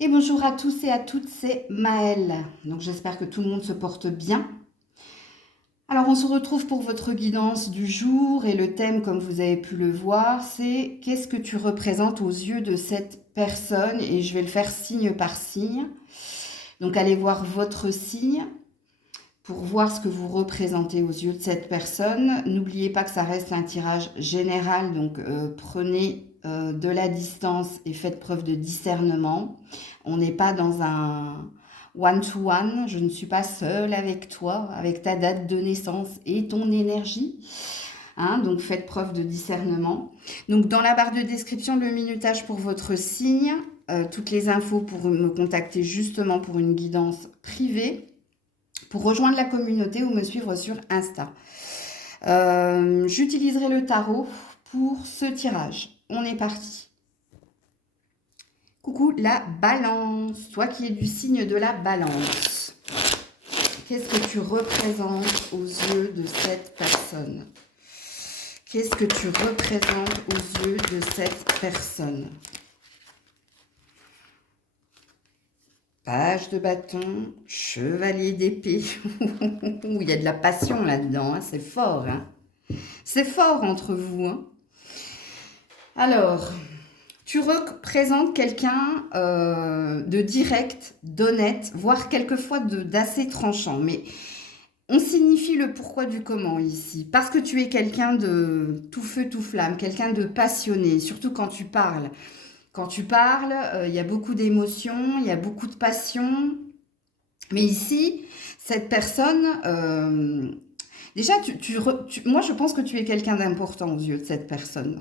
Et bonjour à tous et à toutes, c'est Maëlle. Donc j'espère que tout le monde se porte bien. Alors on se retrouve pour votre guidance du jour et le thème, comme vous avez pu le voir, c'est qu'est-ce que tu représentes aux yeux de cette personne, et je vais le faire signe par signe. Donc allez voir votre signe pour voir ce que vous représentez aux yeux de cette personne. N'oubliez pas que ça reste un tirage général, donc prenez de la distance et faites preuve de discernement. On n'est pas dans un one-to-one, je ne suis pas seule avec toi, avec ta date de naissance et ton énergie. Hein, donc faites preuve de discernement. Donc dans la barre de description, le minutage pour votre signe, toutes les infos pour me contacter justement pour une guidance privée, pour rejoindre la communauté ou me suivre sur Insta. J'utiliserai le tarot pour ce tirage. On est parti. Coucou la balance, toi qui es du signe de la balance. Qu'est-ce que tu représentes aux yeux de cette personne? Qu'est-ce que tu représentes aux yeux de cette personne? Page de bâton, chevalier d'épée. Il y a de la passion là-dedans, hein, c'est fort. Hein. C'est fort entre vous. Hein. Alors, tu représentes quelqu'un de direct, d'honnête, voire quelquefois d'assez tranchant. Mais on signifie le pourquoi du comment ici. Parce que tu es quelqu'un de tout feu, tout flamme, quelqu'un de passionné, surtout quand tu parles. Quand tu parles, il y a beaucoup d'émotions, il y a beaucoup de passion. Mais ici, cette personne, déjà, moi, je pense que tu es quelqu'un d'important aux yeux de cette personne.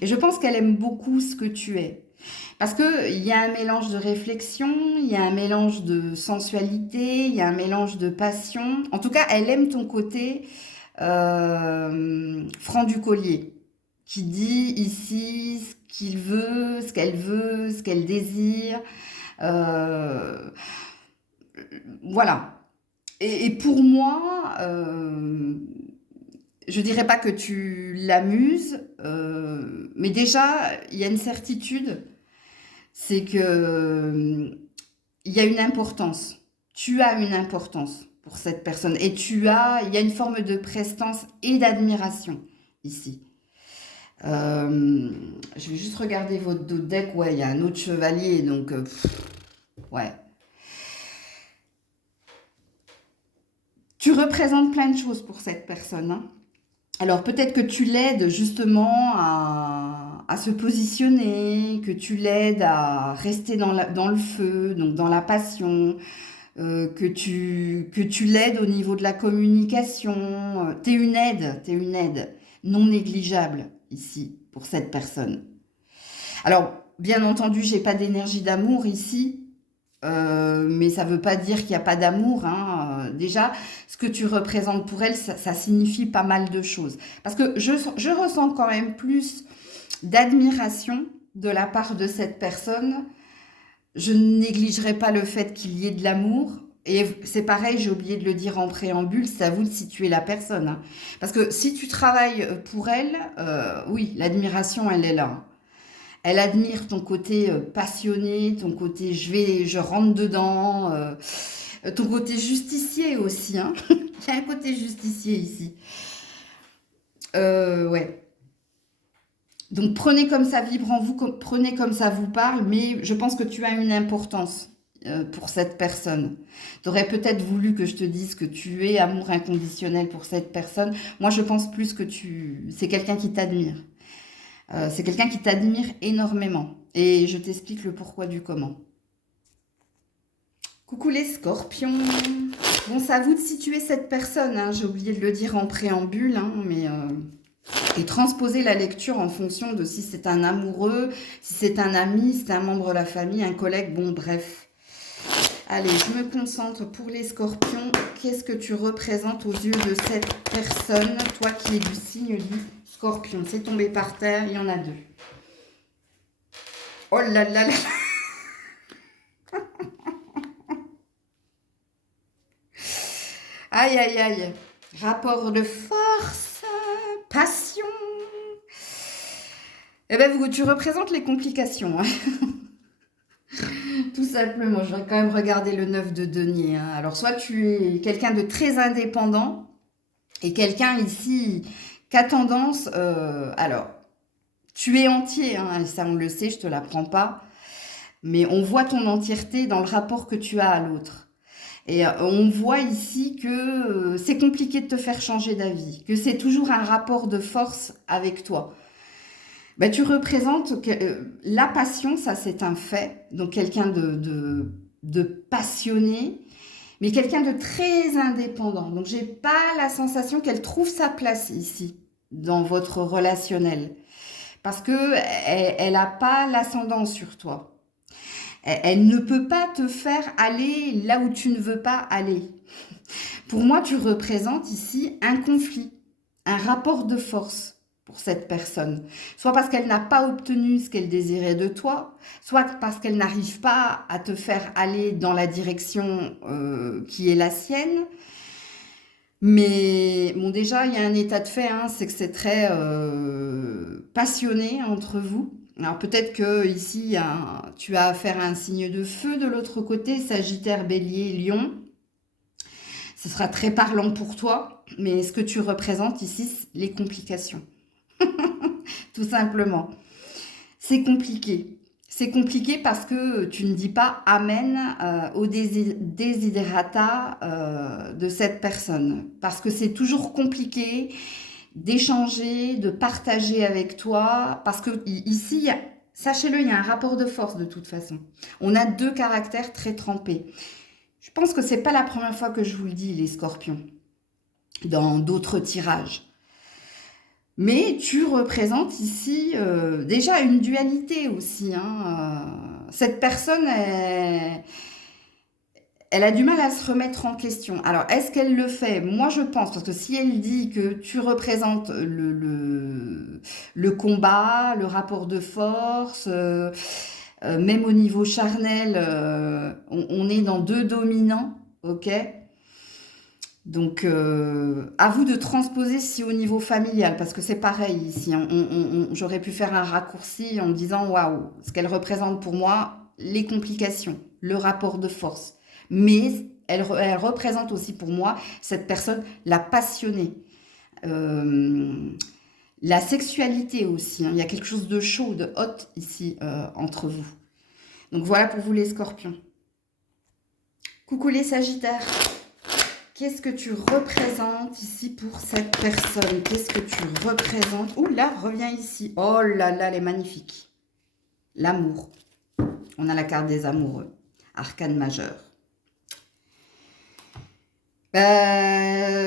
Et je pense qu'elle aime beaucoup ce que tu es. Parce qu'il y a un mélange de réflexion, il y a un mélange de sensualité, il y a un mélange de passion. En tout cas, elle aime ton côté franc du collier, qui dit ici ce qu'il veut, ce qu'elle désire. Euh, voilà. Et pour moi, je dirais pas que tu l'amuses, mais déjà, il y a une certitude, c'est que il y a une importance. Tu as une importance pour cette personne. Et il y a une forme de prestance et d'admiration ici. Je vais juste regarder votre dos de deck. Ouais, il y a un autre chevalier, donc ouais. Tu représentes plein de choses pour cette personne. Hein. Alors peut-être que tu l'aides justement à se positionner, que tu l'aides à rester dans le feu, donc dans la passion, que tu l'aides au niveau de la communication. T'es une aide non négligeable ici pour cette personne. Alors, bien entendu, j'ai pas d'énergie d'amour ici, mais ça veut pas dire qu'il n'y a pas d'amour. Hein. Déjà, ce que tu représentes pour elle, ça signifie pas mal de choses. Parce que je ressens quand même plus d'admiration de la part de cette personne. Je ne négligerai pas le fait qu'il y ait de l'amour. Et c'est pareil, j'ai oublié de le dire en préambule, c'est à vous de situer la personne. Hein. Parce que si tu travailles pour elle, oui, l'admiration, elle est là. Elle admire ton côté passionné, ton côté je rentre dedans, ton côté justicier aussi. Hein. Il y a un côté justicier ici. Ouais. Donc prenez comme ça vibre en vous, prenez comme ça vous parle, mais je pense que tu as une importance pour cette personne. Tu aurais peut-être voulu que je te dise que tu es amour inconditionnel pour cette personne. Moi, je pense plus que c'est quelqu'un qui t'admire. C'est quelqu'un qui t'admire énormément. Et je t'explique le pourquoi du comment. Coucou les scorpions. Bon, c'est à vous de situer cette personne. Hein. J'ai oublié de le dire en préambule, hein, mais et transposer la lecture en fonction de si c'est un amoureux, si c'est un ami, si c'est un membre de la famille, un collègue, bon bref. Allez, je me concentre pour les scorpions. Qu'est-ce que tu représentes aux yeux de cette personne, toi qui es du signe du scorpion? C'est tombé par terre, il y en a deux. Oh là là là. Aïe aïe aïe. Rapport de force, passion. Eh ben, tu représentes les complications. Hein. Tout simplement, je vais quand même regarder le 9 de denier, hein. Alors, soit tu es quelqu'un de très indépendant et quelqu'un ici qui a tendance, alors, tu es entier, hein, et ça on le sait, je te l'apprends pas, mais on voit ton entièreté dans le rapport que tu as à l'autre. Et on voit ici que c'est compliqué de te faire changer d'avis, que c'est toujours un rapport de force avec toi. Ben, tu représentes la passion, ça c'est un fait, donc quelqu'un de passionné, mais quelqu'un de très indépendant. Donc j'ai pas la sensation qu'elle trouve sa place ici, dans votre relationnel, parce que elle a pas l'ascendant sur toi. Elle ne peut pas te faire aller là où tu ne veux pas aller. Pour moi, tu représentes ici un conflit, un rapport de force pour cette personne. Soit parce qu'elle n'a pas obtenu ce qu'elle désirait de toi, soit parce qu'elle n'arrive pas à te faire aller dans la direction qui est la sienne. Mais bon, déjà, il y a un état de fait, hein, c'est que c'est très passionné entre vous. Alors peut-être que ici, tu as affaire à un signe de feu de l'autre côté, Sagittaire, Bélier, Lion. Ce sera très parlant pour toi, mais ce que tu représentes ici, c'est les complications, tout simplement. C'est compliqué. C'est compliqué parce que tu ne dis pas amen au desiderata de cette personne. Parce que c'est toujours compliqué d'échanger, de partager avec toi. Parce que ici, sachez-le, il y a un rapport de force de toute façon. On a deux caractères très trempés. Je pense que c'est pas la première fois que je vous le dis, les scorpions, dans d'autres tirages. Mais tu représentes ici déjà une dualité aussi, hein. Cette personne, elle a du mal à se remettre en question. Alors, est-ce qu'elle le fait? Moi, je pense, parce que si elle dit que tu représentes le combat, le rapport de force, même au niveau charnel, on est dans deux dominants, ok? Donc, à vous de transposer si au niveau familial, parce que c'est pareil ici, hein. J'aurais pu faire un raccourci en me disant, waouh, ce qu'elle représente pour moi, les complications, le rapport de force. Mais elle représente aussi pour moi, cette personne, la passionnée. Euh, la sexualité aussi, hein. Il y a quelque chose de chaud, de hot ici entre vous. Donc voilà pour vous les scorpions. Coucou les sagittaires. Qu'est-ce que tu représentes ici pour cette personne? Qu'est-ce que tu représentes? Ouh là, reviens ici. Oh là là, elle est magnifique. L'amour. On a la carte des amoureux. Arcane majeur.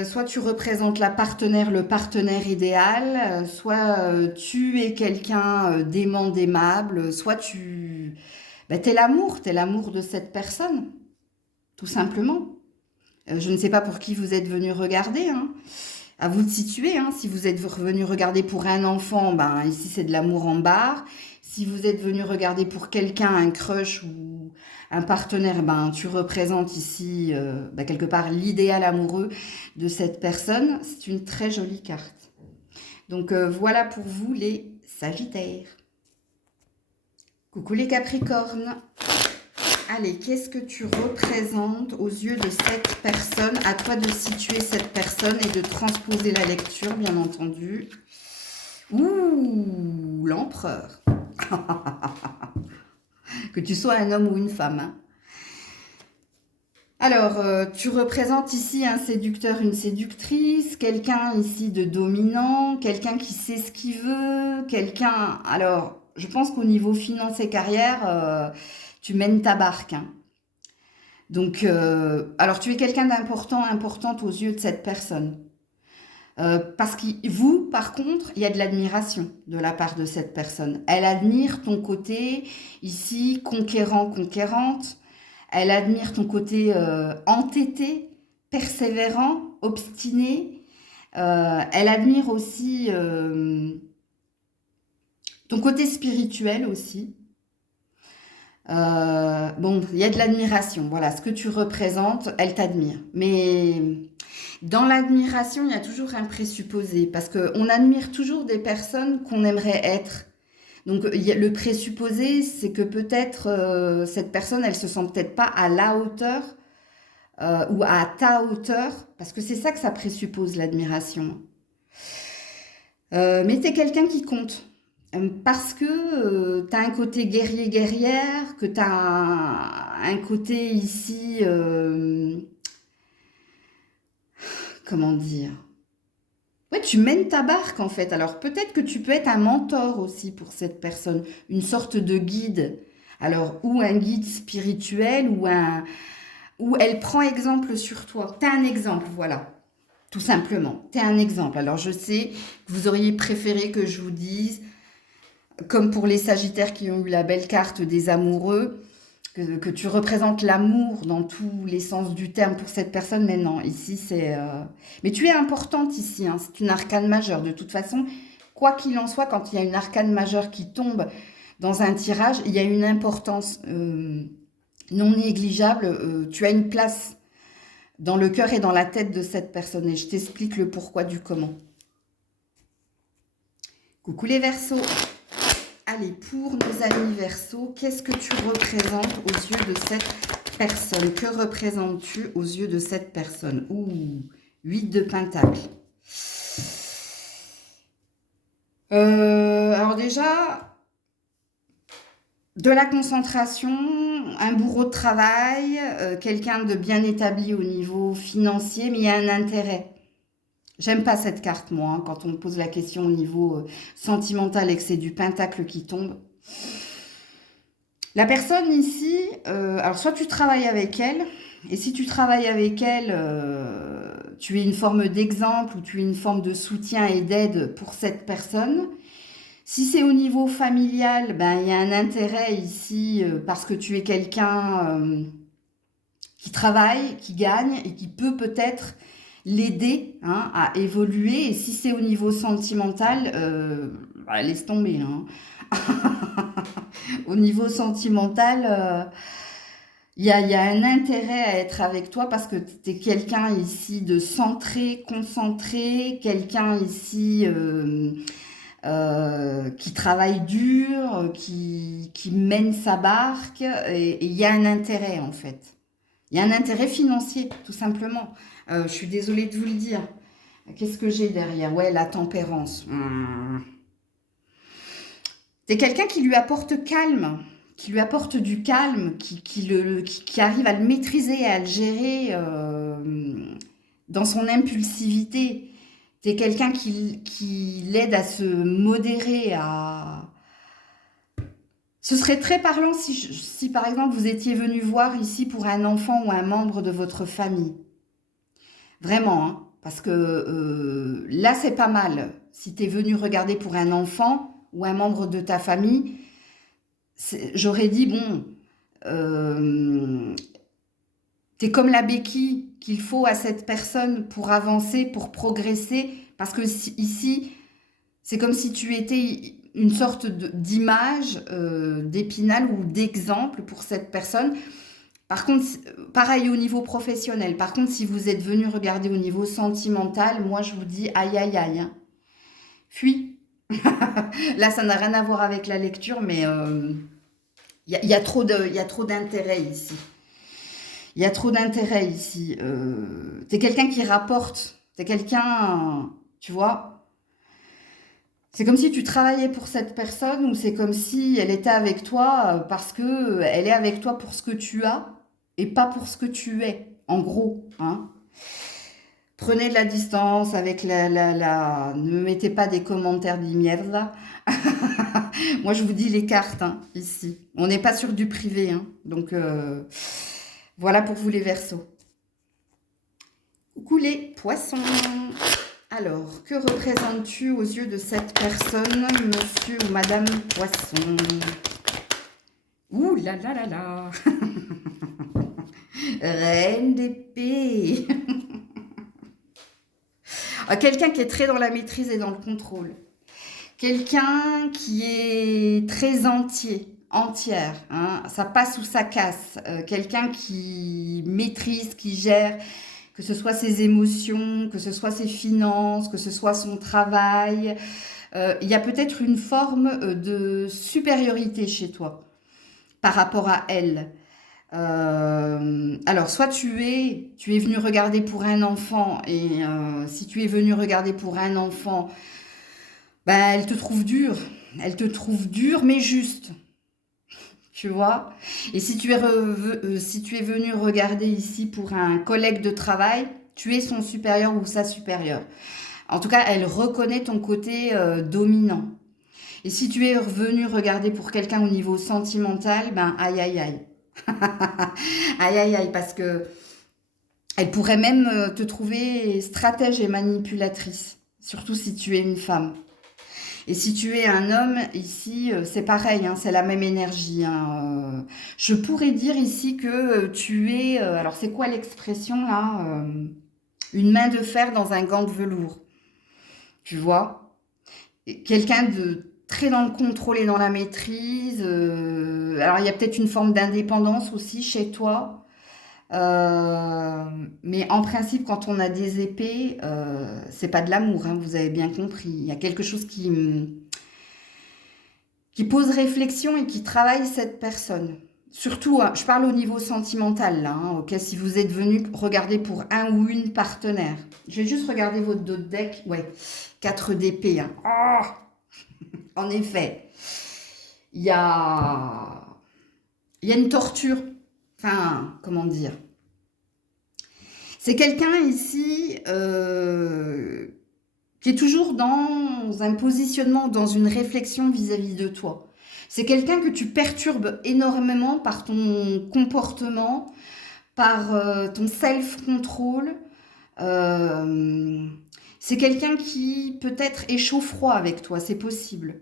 Soit tu représentes la partenaire, le partenaire idéal, soit tu es quelqu'un d'aimant, d'aimable, soit tu... t'es l'amour de cette personne, tout simplement. Je ne sais pas pour qui vous êtes venu regarder, hein. À vous de situer, hein. Si vous êtes venu regarder pour un enfant, ben ici c'est de l'amour en barre. Si vous êtes venu regarder pour quelqu'un, un crush ou un partenaire, ben tu représentes ici quelque part l'idéal amoureux de cette personne. C'est une très jolie carte. Donc voilà pour vous les Sagittaires. Coucou les Capricornes. Allez, qu'est-ce que tu représentes aux yeux de cette personne? À toi de situer cette personne et de transposer la lecture, bien entendu. Ouh, l'empereur. Que tu sois un homme ou une femme, hein. Alors, tu représentes ici un séducteur, une séductrice, quelqu'un ici de dominant, quelqu'un qui sait ce qu'il veut, quelqu'un... Alors, je pense qu'au niveau finance et carrière, tu mènes ta barque, hein. Donc, alors tu es quelqu'un d'important, importante aux yeux de cette personne. Parce que vous, par contre, il y a de l'admiration de la part de cette personne. Elle admire ton côté, ici, conquérant, conquérante. Elle admire ton côté entêté, persévérant, obstiné. Elle admire aussi ton côté spirituel aussi. Bon, il y a de l'admiration. Voilà, ce que tu représentes, elle t'admire. Mais dans l'admiration, il y a toujours un présupposé. Parce qu'on admire toujours des personnes qu'on aimerait être. Donc, le présupposé, c'est que peut-être cette personne, elle se sent peut-être pas à la hauteur ou à ta hauteur, parce que c'est ça que ça présuppose, l'admiration. Mais tu es quelqu'un qui compte. Parce que tu as un côté guerrier-guerrière, que tu as un côté ici, comment dire? Ouais, tu mènes ta barque en fait. Alors peut-être que tu peux être un mentor aussi pour cette personne, une sorte de guide. Alors, ou un guide spirituel, ou elle prend exemple sur toi. T'es un exemple, voilà. Tout simplement. T'es un exemple. Alors je sais que vous auriez préféré que je vous dise, comme pour les Sagittaires qui ont eu la belle carte des amoureux, que tu représentes l'amour dans tous les sens du terme pour cette personne, mais non, ici c'est... Mais tu es importante ici, hein, c'est une arcane majeure. De toute façon, quoi qu'il en soit, quand il y a une arcane majeure qui tombe dans un tirage, il y a une importance non négligeable. Tu as une place dans le cœur et dans la tête de cette personne. Et je t'explique le pourquoi du comment. Coucou les Verseaux. Allez, pour nos amis Verseaux, qu'est-ce que tu représentes aux yeux de cette personne? Que représentes-tu aux yeux de cette personne? Ouh, 8 de Pentacle. Alors déjà, de la concentration, un bourreau de travail, quelqu'un de bien établi au niveau financier, mais il y a un intérêt. J'aime pas cette carte, moi, hein, quand on me pose la question au niveau sentimental et que c'est du pentacle qui tombe. La personne ici, alors soit tu travailles avec elle, et si tu travailles avec elle, tu es une forme d'exemple ou tu es une forme de soutien et d'aide pour cette personne. Si c'est au niveau familial, ben, il y a un intérêt ici parce que tu es quelqu'un qui travaille, qui gagne et qui peut peut-être l'aider hein, à évoluer. Et si c'est au niveau sentimental, bah, laisse tomber. Hein. Au niveau sentimental, il y a un intérêt à être avec toi parce que tu es quelqu'un ici de centré, concentré, quelqu'un ici qui travaille dur, qui mène sa barque. Et il y a un intérêt en fait. Il y a un intérêt financier, tout simplement. Je suis désolée de vous le dire. Qu'est-ce que j'ai derrière? Ouais, la tempérance. C'est quelqu'un qui lui apporte calme, qui lui apporte du calme, qui arrive à le maîtriser et à le gérer dans son impulsivité. C'est quelqu'un qui l'aide à se modérer, à... Ce serait très parlant si, par exemple, vous étiez venu voir ici pour un enfant ou un membre de votre famille. Vraiment, hein, parce que là, c'est pas mal. Si tu es venu regarder pour un enfant ou un membre de ta famille, j'aurais dit, bon, tu es comme la béquille qu'il faut à cette personne pour avancer, pour progresser, parce que ici, c'est comme si tu étais une sorte d'image d'épinal ou d'exemple pour cette personne. Par contre, pareil au niveau professionnel. Par contre, si vous êtes venu regarder au niveau sentimental, moi je vous dis aïe aïe aïe. Hein. Fuis. Là, ça n'a rien à voir avec la lecture, mais y a trop d'intérêt ici. Il y a trop d'intérêt ici. T'es quelqu'un qui rapporte. T'es quelqu'un, tu vois. C'est comme si tu travaillais pour cette personne ou c'est comme si elle était avec toi parce que elle est avec toi pour ce que tu as et pas pour ce que tu es, en gros. Hein. Prenez de la distance avec Ne me mettez pas des commentaires de mierda. Moi, je vous dis les cartes, hein, ici. On n'est pas sur du privé. Hein. Donc, voilà pour vous les Verseaux. Coucou les Poissons. Alors, que représentes-tu aux yeux de cette personne, monsieur ou madame Poisson? Ouh là là là là. Reine d'épée. Quelqu'un qui est très dans la maîtrise et dans le contrôle. Quelqu'un qui est très entière. Hein, ça passe ou ça casse. Quelqu'un qui maîtrise, qui gère, que ce soit ses émotions, que ce soit ses finances, que ce soit son travail, il y a peut-être une forme de supériorité chez toi par rapport à elle. Alors, soit tu es venu regarder pour un enfant, et si tu es venu regarder pour un enfant, bah, elle te trouve dur. Elle te trouve dur, mais juste. Tu vois? Et si tu es venu regarder ici pour un collègue de travail, tu es son supérieur ou sa supérieure. En tout cas, elle reconnaît ton côté dominant. Et si tu es revenu regarder pour quelqu'un au niveau sentimental, ben aïe aïe aïe. Aïe aïe aïe, parce que elle pourrait même te trouver stratège et manipulatrice, surtout si tu es une femme. Et si tu es un homme, ici, c'est pareil, hein, c'est la même énergie, hein. Je pourrais dire ici que tu es... alors, c'est quoi l'expression là? Une main de fer dans un gant de velours. Tu vois? Quelqu'un de très dans le contrôle et dans la maîtrise. Alors, il y a peut-être une forme d'indépendance aussi chez toi. Euh, mais en principe, quand on a des épées, c'est pas de l'amour, hein, vous avez bien compris. Il y a quelque chose qui pose réflexion et qui travaille cette personne. Surtout, hein, je parle au niveau sentimental, là, hein, ok, si vous êtes venu regarder pour un ou une partenaire. Je vais juste regarder votre dos de deck. Ouais, 4 d'épée. Hein. Oh, en effet, il y a, il y a une torture. Enfin, comment dire? C'est quelqu'un ici qui est toujours dans un positionnement, dans une réflexion vis-à-vis de toi. C'est quelqu'un que tu perturbes énormément par ton comportement, par ton self-control. Euh, c'est quelqu'un qui peut-être est chaud-froid avec toi, c'est possible.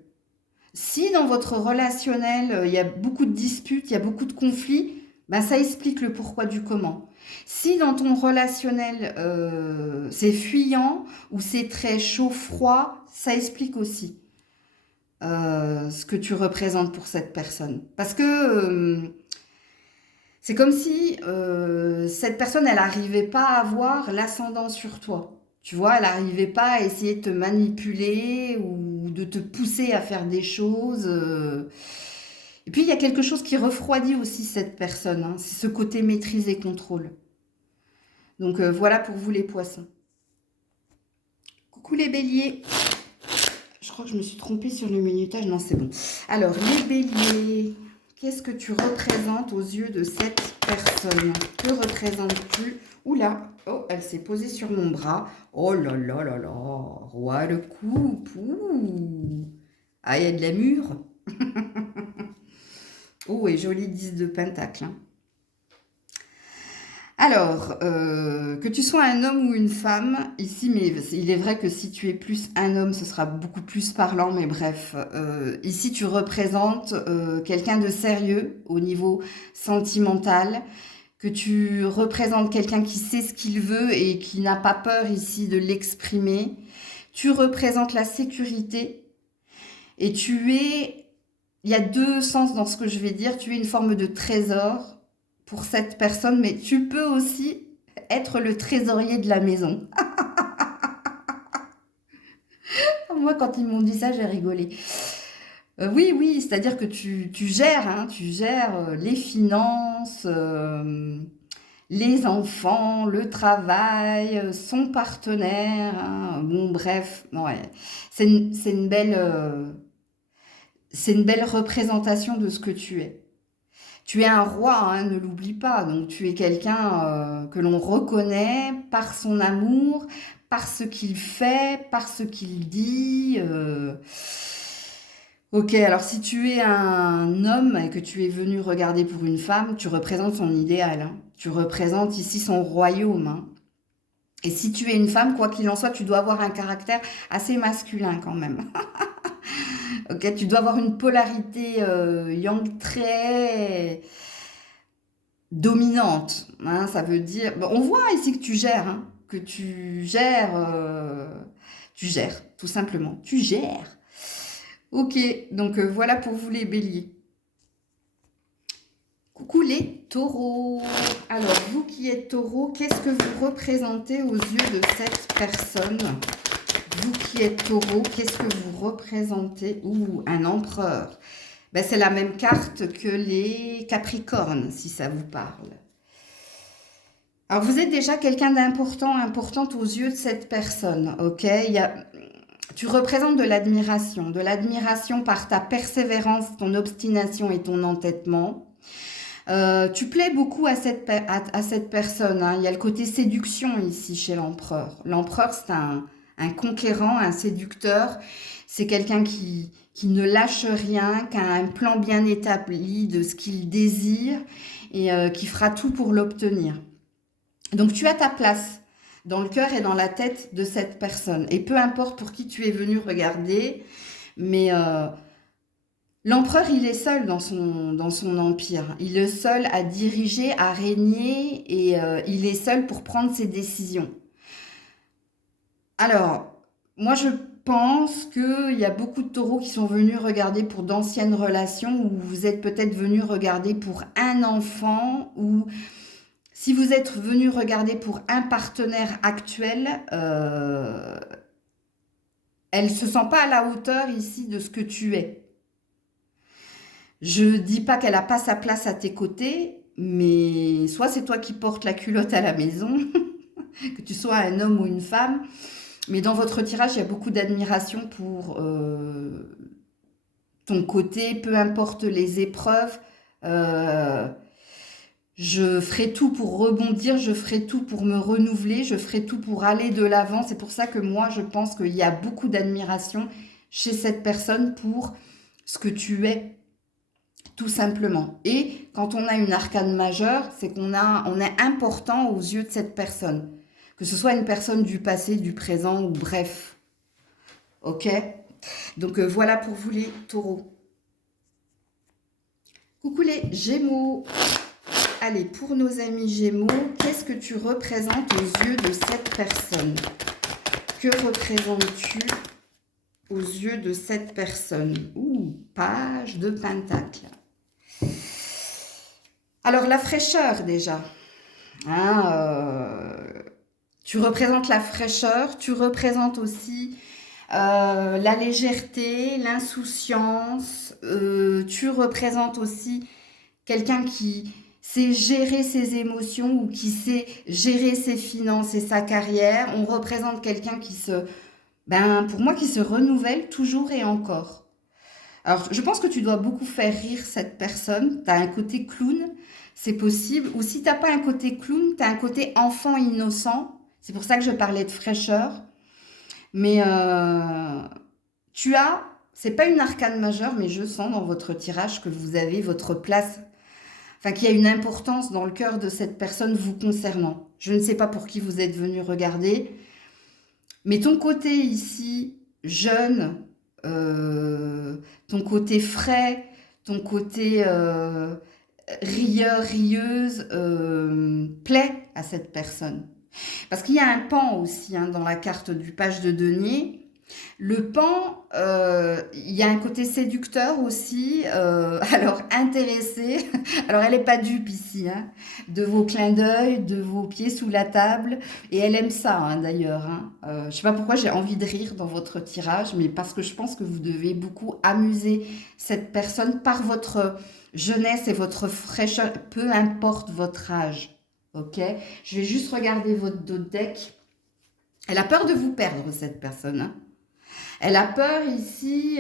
Si dans votre relationnel, il y a beaucoup de disputes, il y a beaucoup de conflits, ben ça explique le pourquoi du comment. Si dans ton relationnel, c'est fuyant ou c'est très chaud-froid, ça explique aussi ce que tu représentes pour cette personne. Parce que c'est comme si cette personne, elle n'arrivait pas à avoir l'ascendant sur toi. Tu vois, elle n'arrivait pas à essayer de te manipuler ou de te pousser à faire des choses. Et puis, il y a quelque chose qui refroidit aussi cette personne, hein. C'est ce côté maîtrise et contrôle. Donc, voilà pour vous les poissons. Coucou les béliers. Je crois que je me suis trompée sur le minutage. Non, c'est bon. Alors, les béliers, qu'est-ce que tu représentes aux yeux de cette personne? Que représentes-tu? Oula, oh, elle s'est posée sur mon bras. Oh là là là là, roi le coupe. Ouh. Ah, il y a de la mûre. Oh, et joli 10 de pentacle, hein. Alors, que tu sois un homme ou une femme, ici, mais il est vrai que si tu es plus un homme, ce sera beaucoup plus parlant, mais bref, ici tu représentes quelqu'un de sérieux au niveau sentimental, que tu représentes quelqu'un qui sait ce qu'il veut et qui n'a pas peur ici de l'exprimer. Tu représentes la sécurité et il y a deux sens dans ce que je vais dire, tu es une forme de trésor pour cette personne, mais tu peux aussi être le trésorier de la maison. Moi, quand ils m'ont dit ça, j'ai rigolé. Oui, oui, c'est-à-dire que tu gères, hein, tu gères les finances, les enfants, le travail, son partenaire, hein. Bon, bref, ouais. C'est c'est une belle représentation de ce que tu es. Tu es un roi, hein, ne l'oublie pas. Donc tu es quelqu'un que l'on reconnaît par son amour, par ce qu'il fait, par ce qu'il dit. Ok, alors si tu es un homme et que tu es venu regarder pour une femme, tu représentes son idéal, hein. Tu représentes ici son royaume, hein. Et si tu es une femme, quoi qu'il en soit, tu dois avoir un caractère assez masculin quand même. Ok, tu dois avoir une polarité yang très dominante, hein, ça veut dire... Bon, on voit ici que tu gères, hein, que tu gères, tout simplement. Tu gères. Ok, donc voilà pour vous les béliers. Coucou les taureaux. Alors, vous qui êtes taureaux, qu'est-ce que vous représentez aux yeux de cette personne? vous qui êtes taureau, qu'est-ce que vous représentez? Ouh, un empereur. Ben, c'est la même carte que les capricornes, si ça vous parle. Alors, vous êtes déjà quelqu'un d'important, importante aux yeux de cette personne, ok? Tu représentes de l'admiration par ta persévérance, ton obstination et ton entêtement. Tu plais beaucoup à cette personne, hein. Il y a le côté séduction ici chez l'empereur. L'empereur, c'est un conquérant, un séducteur. C'est quelqu'un qui ne lâche rien, qui a un plan bien établi de ce qu'il désire et qui fera tout pour l'obtenir. Donc tu as ta place dans le cœur et dans la tête de cette personne. Et peu importe pour qui tu es venu regarder, mais l'empereur, il est seul dans son empire. Il est seul à diriger, à régner, et il est seul pour prendre ses décisions. Alors, moi je pense qu'il y a beaucoup de taureaux qui sont venus regarder pour d'anciennes relations, ou vous êtes peut-être venus regarder pour un enfant, ou si vous êtes venu regarder pour un partenaire actuel, elle ne se sent pas à la hauteur ici de ce que tu es. Je ne dis pas qu'elle n'a pas sa place à tes côtés, mais soit c'est toi qui portes la culotte à la maison, que tu sois un homme ou une femme, mais dans votre tirage, il y a beaucoup d'admiration pour ton côté, peu importe les épreuves. Je ferai tout pour rebondir, je ferai tout pour me renouveler, je ferai tout pour aller de l'avant. C'est pour ça que moi, je pense qu'il y a beaucoup d'admiration chez cette personne pour ce que tu es, tout simplement. Et quand on a une arcane majeure, c'est on est important aux yeux de cette personne. Que ce soit une personne du passé, du présent ou bref. Ok? Donc voilà pour vous les taureaux. Coucou les gémeaux. Allez, pour nos amis gémeaux, qu'est-ce que tu représentes aux yeux de cette personne? Que représentes-tu aux yeux de cette personne? Ouh, page de pentacle. Alors, la fraîcheur déjà. Hein, tu représentes la fraîcheur, tu représentes aussi la légèreté, l'insouciance. Tu représentes aussi quelqu'un qui sait gérer ses émotions ou qui sait gérer ses finances et sa carrière. On représente quelqu'un qui pour moi, qui se renouvelle toujours et encore. Alors, je pense que tu dois beaucoup faire rire cette personne. Tu as un côté clown, c'est possible. Ou si tu n'as pas un côté clown, tu as un côté enfant innocent. C'est pour ça que je parlais de fraîcheur. Mais c'est pas une arcane majeure, mais je sens dans votre tirage que vous avez votre place, enfin qu'il y a une importance dans le cœur de cette personne vous concernant. Je ne sais pas pour qui vous êtes venu regarder, mais ton côté ici, jeune, ton côté frais, ton côté rieur, rieuse, plaît à cette personne. Parce qu'il y a un pan aussi dans la carte du page de denier. Le pan, il y a un côté séducteur aussi, alors intéressé. Alors elle n'est pas dupe ici, de vos clins d'œil, de vos pieds sous la table. Et elle aime ça d'ailleurs. Je ne sais pas pourquoi j'ai envie de rire dans votre tirage, mais parce que je pense que vous devez beaucoup amuser cette personne par votre jeunesse et votre fraîcheur, peu importe votre âge. Ok, je vais juste regarder votre dos de deck. Elle a peur de vous perdre, cette personne. Elle a peur ici,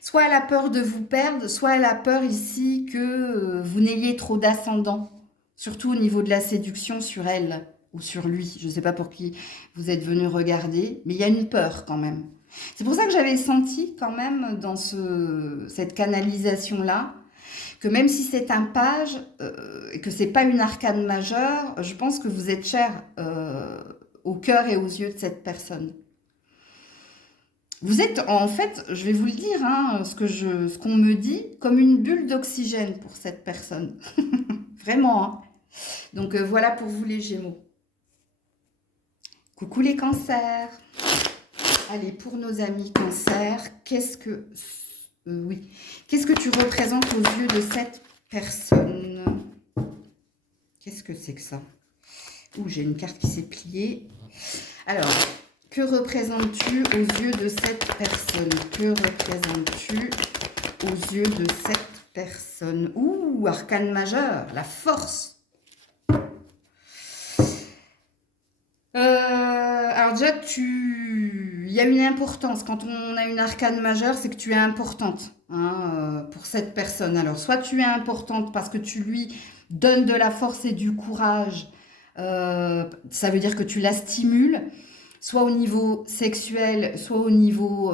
soit elle a peur de vous perdre, soit elle a peur ici que vous n'ayez trop d'ascendant, surtout au niveau de la séduction sur elle ou sur lui. Je ne sais pas pour qui vous êtes venu regarder, mais il y a une peur quand même. C'est pour ça que j'avais senti quand même dans cette canalisation-là, que même si c'est un page et que c'est pas une arcane majeure, je pense que vous êtes cher au cœur et aux yeux de cette personne. Vous êtes, en fait, je vais vous le dire, ce qu'on me dit, comme une bulle d'oxygène pour cette personne. Vraiment. Donc voilà pour vous les Gémeaux. Coucou les cancers. Allez, pour nos amis cancers, qu'est-ce que tu représentes aux yeux de cette personne? Qu'est-ce que c'est que ça? Ouh, j'ai une carte qui s'est pliée. Alors, Que représentes-tu aux yeux de cette personne? Que représentes-tu aux yeux de cette personne? Ouh, arcane majeur, la force. Alors déjà, il y a une importance. Quand on a une arcane majeure, c'est que tu es importante hein, pour cette personne. Alors, soit tu es importante parce que tu lui donnes de la force et du courage. Ça veut dire que tu la stimules, soit au niveau sexuel, soit au niveau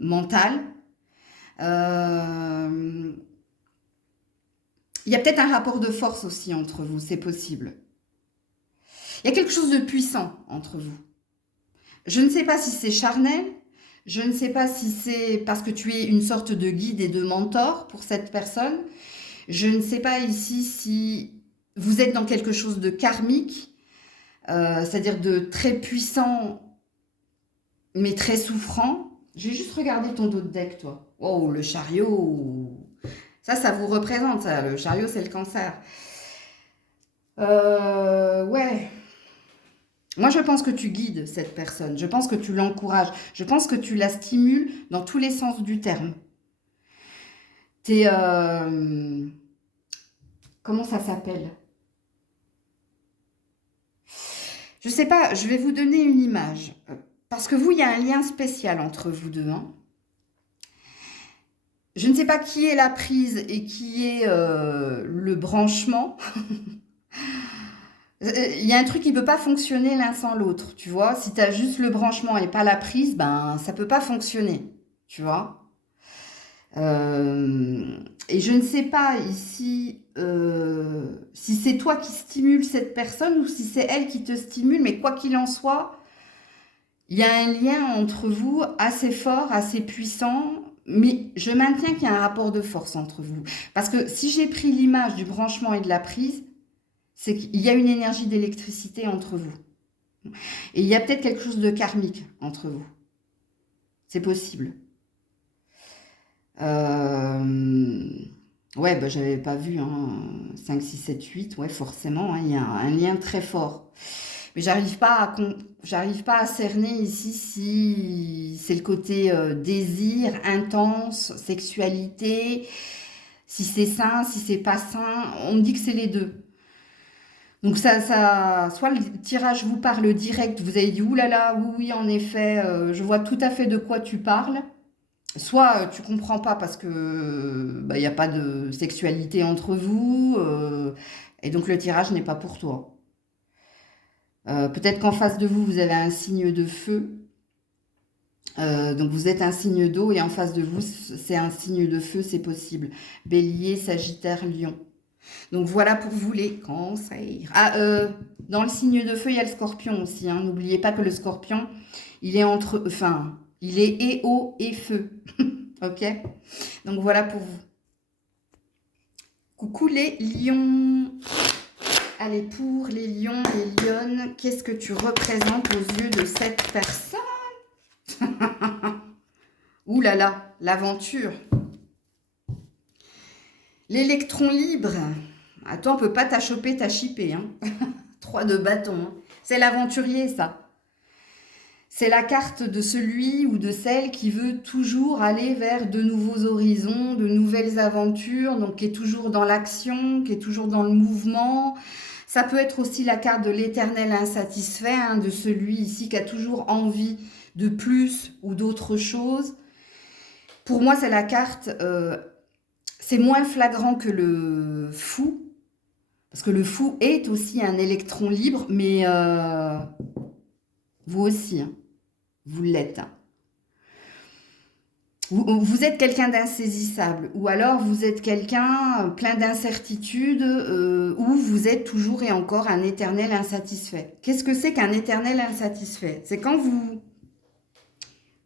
mental. Il y a peut-être un rapport de force aussi entre vous, c'est possible. Il y a quelque chose de puissant entre vous. Je ne sais pas si c'est charnel, je ne sais pas si c'est parce que tu es une sorte de guide et de mentor pour cette personne. Je ne sais pas ici si vous êtes dans quelque chose de karmique, c'est-à-dire de très puissant, mais très souffrant. J'ai juste regardé ton dos de deck, toi. Oh, le chariot. Ça vous représente, ça. Le chariot, c'est le cancer. Ouais. Moi, je pense que tu guides cette personne. Je pense que tu l'encourages. Je pense que tu la stimules dans tous les sens du terme. T'es... comment ça s'appelle? Je sais pas, je vais vous donner une image. Parce que vous, il y a un lien spécial entre vous deux. Hein. Je ne sais pas qui est la prise et qui est le branchement. Il y a un truc qui ne peut pas fonctionner l'un sans l'autre, tu vois. Si tu as juste le branchement et pas la prise, ben ça peut pas fonctionner, tu vois. Et je ne sais pas ici si c'est toi qui stimule cette personne ou si c'est elle qui te stimule, mais quoi qu'il en soit, il y a un lien entre vous assez fort, assez puissant, mais je maintiens qu'il y a un rapport de force entre vous. Parce que si j'ai pris l'image du branchement et de la prise, c'est qu'il y a une énergie d'électricité entre vous. Et il y a peut-être quelque chose de karmique entre vous. C'est possible. Ouais, bah, j'avais pas vu, hein, 5, 6, 7, 8, ouais, forcément, hein, il y a un lien très fort. Mais j'arrive pas à cerner ici si c'est le côté désir, intense, sexualité, si c'est sain, si c'est pas sain. On me dit que c'est les deux. Donc soit le tirage vous parle direct, vous avez dit oulala, oui, oui, en effet, je vois tout à fait de quoi tu parles. Soit tu comprends pas parce que bah, il n'y a pas de sexualité entre vous, et donc le tirage n'est pas pour toi. Peut-être qu'en face de vous, vous avez un signe de feu. Donc vous êtes un signe d'eau et en face de vous, c'est un signe de feu, c'est possible. Bélier, Sagittaire, Lion. Donc voilà pour vous les cancers. Dans le signe de feu, il y a le scorpion aussi. Hein. N'oubliez pas que le scorpion, il est il est et eau et feu. Ok? Donc voilà pour vous. Coucou les lions. Allez, pour les lions, les lionnes, qu'est-ce que tu représentes aux yeux de cette personne? Ouh là là, l'aventure. L'électron libre. Attends, on peut pas t'achoper, t'achipper. Hein. 3 de bâton. Hein. C'est l'aventurier, ça. C'est la carte de celui ou de celle qui veut toujours aller vers de nouveaux horizons, de nouvelles aventures, donc qui est toujours dans l'action, qui est toujours dans le mouvement. Ça peut être aussi la carte de l'éternel insatisfait, hein, de celui ici qui a toujours envie de plus ou d'autre chose. Pour moi, c'est la carte, c'est moins flagrant que le fou, parce que le fou est aussi un électron libre, mais vous aussi, hein, vous l'êtes. Hein. Vous êtes quelqu'un d'insaisissable, ou alors vous êtes quelqu'un plein d'incertitudes, ou vous êtes toujours et encore un éternel insatisfait. Qu'est-ce que c'est qu'un éternel insatisfait? C'est quand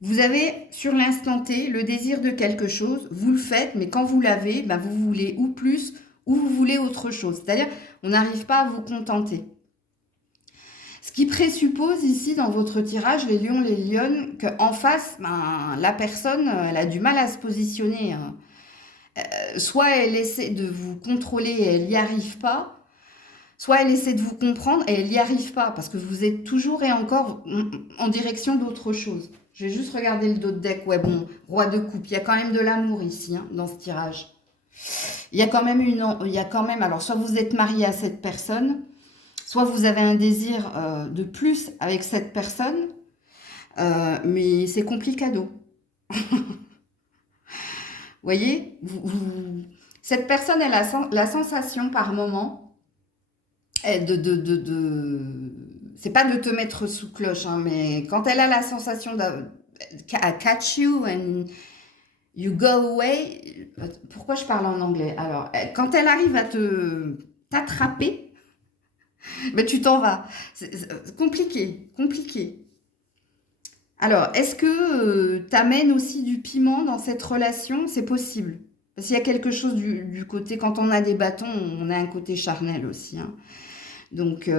vous avez sur l'instant T le désir de quelque chose, vous le faites, mais quand vous l'avez, ben vous voulez ou plus, ou vous voulez autre chose. C'est-à-dire, on n'arrive pas à vous contenter. Ce qui présuppose ici dans votre tirage, les lions, les lionnes, qu'en face, ben, la personne, elle a du mal à se positionner. Soit elle essaie de vous contrôler et elle n'y arrive pas, soit elle essaie de vous comprendre et elle n'y arrive pas parce que vous êtes toujours et encore en direction d'autre chose. Je vais juste regarder le dos de deck. Ouais, bon, roi de coupe. Il y a quand même de l'amour ici, hein, dans ce tirage. Il y a quand même alors soit vous êtes marié à cette personne, soit vous avez un désir de plus avec cette personne, mais c'est complicado. Vous voyez, cette personne, elle a la sensation par moment c'est pas de te mettre sous cloche, hein, mais quand elle a la sensation de catch you and you go away. Pourquoi je parle en anglais? Alors, quand elle arrive à t'attraper, ben tu t'en vas. C'est compliqué, compliqué. Alors, est-ce que tu amènes aussi du piment dans cette relation? C'est possible. Parce qu'il y a quelque chose du côté, quand on a des bâtons, on a un côté charnel aussi, hein. Donc,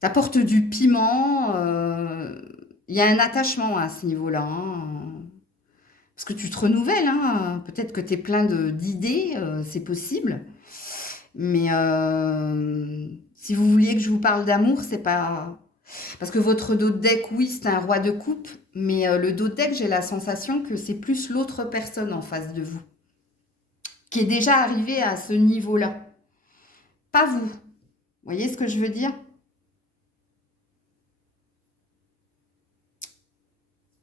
t'apportes du piment. Il y a un attachement à ce niveau-là, hein. Parce que tu te renouvelles, hein. Peut-être que tu es plein d'idées, c'est possible. Mais si vous vouliez que je vous parle d'amour, c'est pas... Parce que votre dos de deck, oui, c'est un roi de coupe, mais le dos de deck, j'ai la sensation que c'est plus l'autre personne en face de vous, qui est déjà arrivée à ce niveau-là. Pas vous. Vous voyez ce que je veux dire?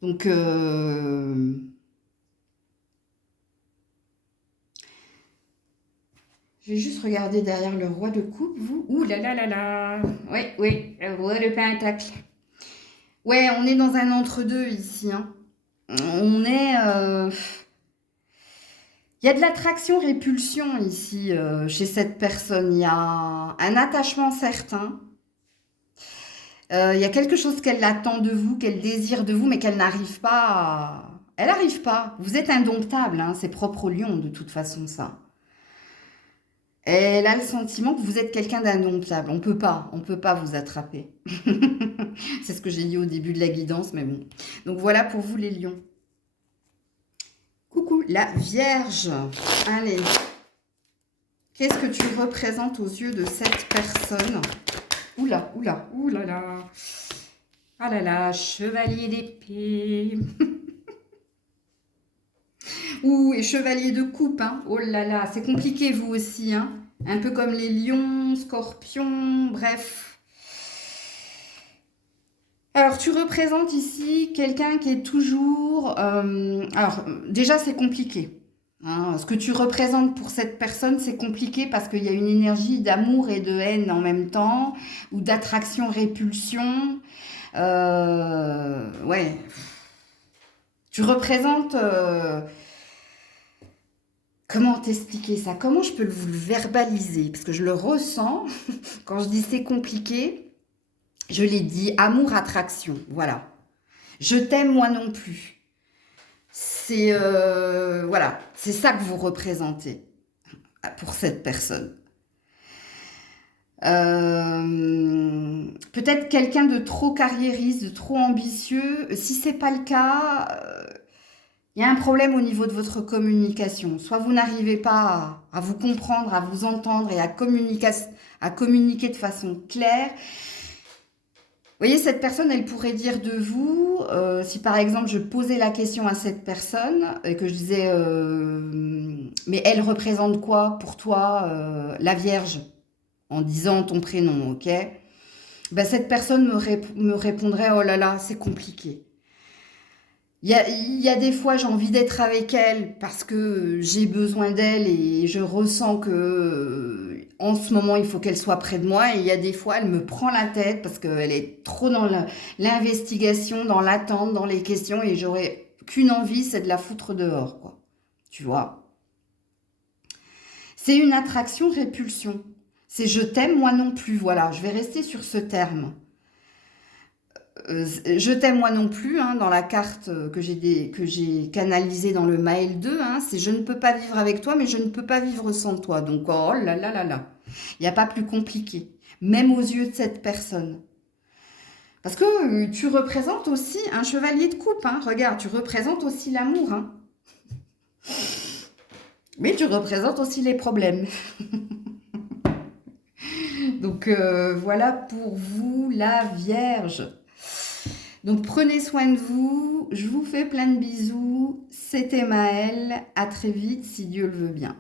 Donc... je vais juste regarder derrière le roi de coupe, vous. Ouh là là là là. Oui, oui, le roi de pentacle. Ouais, on est dans un entre-deux ici, hein. On est... Il y a de l'attraction-répulsion ici, chez cette personne. Il y a un attachement certain. Il y a quelque chose qu'elle attend de vous, qu'elle désire de vous, mais qu'elle n'arrive pas à... Elle n'arrive pas. Vous êtes indomptable, hein. C'est propre au lion, de toute façon, ça. Elle a le sentiment que vous êtes quelqu'un d'indomptable. On peut pas vous attraper. C'est ce que j'ai dit au début de la guidance, mais bon. Donc voilà pour vous les lions. Coucou, la Vierge. Allez. Qu'est-ce que tu représentes aux yeux de cette personne? Oula, oula, oula là. Ah là là, chevalier d'épée. Ouh, et chevalier de coupe, hein. Oh là là, c'est compliqué vous aussi, hein. Un peu comme les lions, scorpions, bref. Alors, tu représentes ici quelqu'un qui est toujours... alors, déjà, c'est compliqué, hein. Ce que tu représentes pour cette personne, c'est compliqué parce qu'il y a une énergie d'amour et de haine en même temps, ou d'attraction-répulsion. Ouais. Tu représentes... comment t'expliquer ça? Comment je peux vous le verbaliser? Parce que je le ressens. Quand je dis c'est compliqué, je l'ai dit, amour, attraction. Voilà. Je t'aime, moi non plus. C'est voilà, c'est ça que vous représentez pour cette personne. Peut-être quelqu'un de trop carriériste, de trop ambitieux. Si c'est pas le cas... il y a un problème au niveau de votre communication. Soit vous n'arrivez pas à vous comprendre, à vous entendre et à communiquer de façon claire. Vous voyez, cette personne, elle pourrait dire de vous, si par exemple je posais la question à cette personne et que je disais, mais elle représente quoi pour toi, la Vierge, en disant ton prénom, ok? Ben, cette personne me répondrait, oh là là, c'est compliqué. Il y a des fois, j'ai envie d'être avec elle parce que j'ai besoin d'elle et je ressens que en ce moment, il faut qu'elle soit près de moi. Et il y a des fois, elle me prend la tête parce qu'elle est trop dans l'investigation, dans l'attente, dans les questions et j'aurais qu'une envie, c'est de la foutre dehors, quoi. Tu vois? C'est une attraction-répulsion. C'est je t'aime, moi non plus. Voilà, je vais rester sur ce terme. Je t'aime moi non plus, hein, dans la carte que j'ai canalisée dans le mail 2, hein, c'est je ne peux pas vivre avec toi, mais je ne peux pas vivre sans toi. Donc, oh là là là là, il n'y a pas plus compliqué, même aux yeux de cette personne. Parce que tu représentes aussi un chevalier de coupe, hein, regarde, tu représentes aussi l'amour, hein. Mais tu représentes aussi les problèmes. Donc voilà pour vous la Vierge. Donc prenez soin de vous, je vous fais plein de bisous. C'était Maëlle, à très vite si Dieu le veut bien.